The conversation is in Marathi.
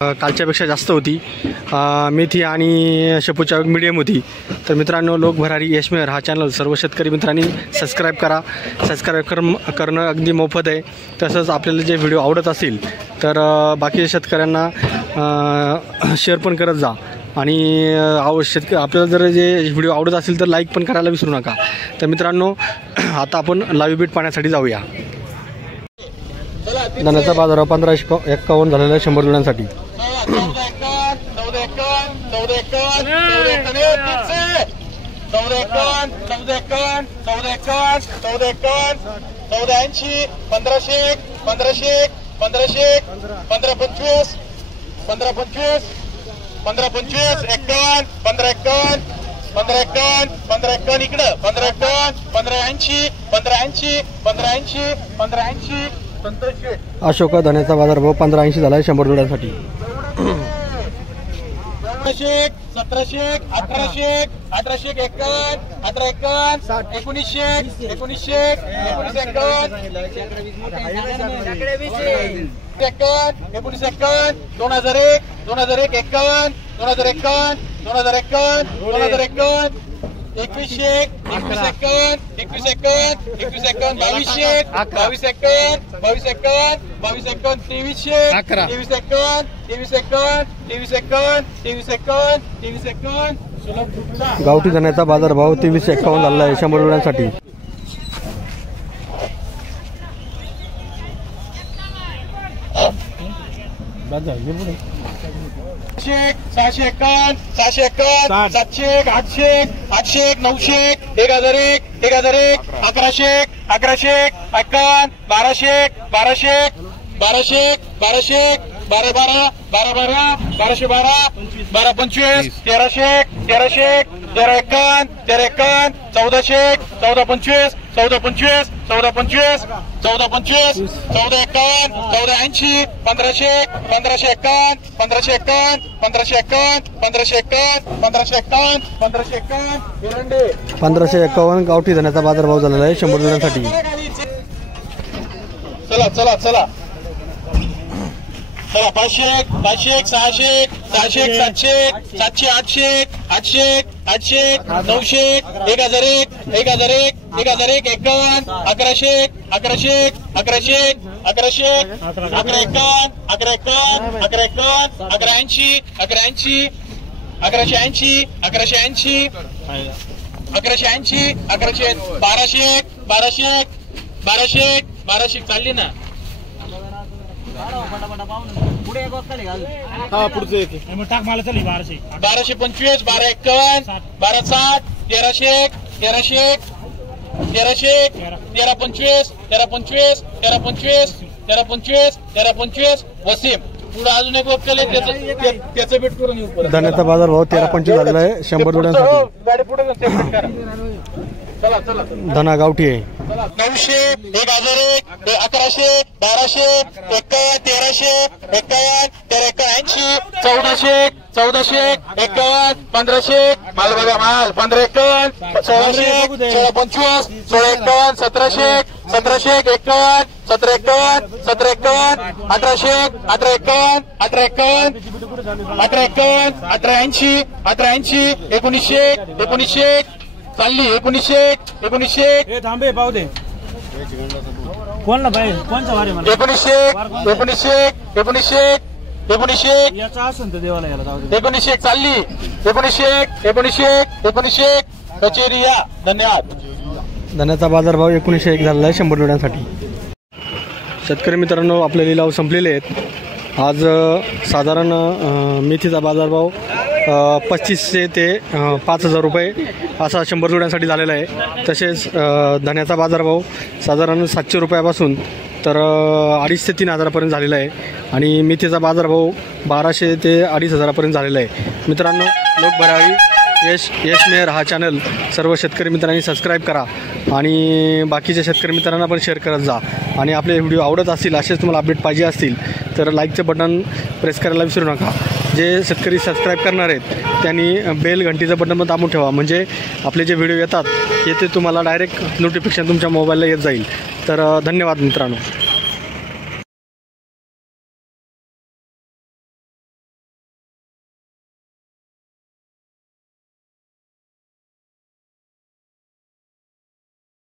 कालच्यापेक्षा जास्त होती। मेथी आणि शेपूच्या मीडियम होती। तर मित्रांनो, लोक भरारी यशमेर हा चॅनल सर्व शेतकरी मित्रांनी सबस्क्राईब करा। सबस्क्राईब करणं अगदी मोफत आहे। तसंच आपल्याला जे व्हिडिओ आवडत असतील तर बाकीच्या शेतकऱ्यांना शेअर पण करत जा। आणि आपल्याला जर जे व्हिडिओ आवडत असेल तर लाईक पण करायला विसरू नका। तर मित्रांनो, आता आपण लाईव्ह बीट पाहण्यासाठी जाऊया। धान्याचा बाजार 1551 झालेला आहे 100 जुड्यांसाठी। 1580 अशोक धान्याचा बाजार भाव 1580 झाला आहे 100 जुड्यांसाठी। 1700 1800 1851 1900 1900 2001 2001 2051 2051 2100 21 21 2200 गावठी धान्याचा बाजार भाव 2351 झाला आहे 100 जुड्यांसाठी। 651 700 800 800 900 1001 1100 1100 51 1200 1200 1200 12 12 12 12 1300 1351 14 25 14 25 14 80 1551 1551 गावठी धान्याचा बाजार भाव झालेला आहे 100 जुड्यांसाठी। चला चला चला चला 500 600 700 700 800 800 800 900 1001 1101 1101 1100 1100 1100 1100 1180 1180 1200 चालली ना। पुढचे टाक मला चालली 1200 1225 1251 1260 1300 1325 वसीम पुढे अजून एक केले त्याचं भेट करून येऊ। धान्याचा बाजार भाव 1325 झालेला आहे 100 जुड्यांसाठी। गाडी पुढे करा। चला चला धना गावठी आहे। 900 1001 1100 1200 1300 51 1380 1400 51 1500 माल बघा माल 1551 1600 1625 1651 1700 1751 1751 1751 1800 1851 1851 1880 1900 चालली 1900 हे थांबे पाहू दे कोणला पाहिजे कोणचा वारे मला 1900 याचा असेल तर देवाला याला जाऊ दे 1900 चालली 1900 कचेरी या। धन्यवाद। धान्याचा बाजार भाव 1901 झालेला आहे 100 जुड्यांसाठी। शेतकरी मित्रांनो, आपले लिलाव संपलेले आहेत। आज साधारण मेथीचा बाजारभाव 2500 ते 5000 रुपये असा 100 जुड्यांसाठी झालेला आहे। तसेच धान्याचा बाजारभाव साधारण 700 रुपयापासून तर 2500 ते 3000पर्यंत झालेला आहे। आणि मेथीचा बाजारभाव 1200 ते 2500पर्यंत झालेला आहे। मित्रांनो, लोक भरारी यशमेर हा चॅनल सर्व शेतकरी मित्रांनी सबस्क्राईब करा आणि बाकीच्या शेतकरी मित्रांना पण शेअर करत जा। आणि आपले व्हिडिओ आवडत असतील, असेच तुम्हाला अपडेट पाहिजे असतील तर लाईकचं बटन प्रेस करायला विसरू नका। जे शेतकरी सबस्क्राईब करणार आहेत त्यांनी बेल घंटीचं बटन पण दाबून ठेवा, म्हणजे आपले जे व्हिडिओ येतात ते तुम्हाला डायरेक्ट नोटिफिकेशन तुमच्या मोबाईलला येत जाईल। तर धन्यवाद मित्रांनो।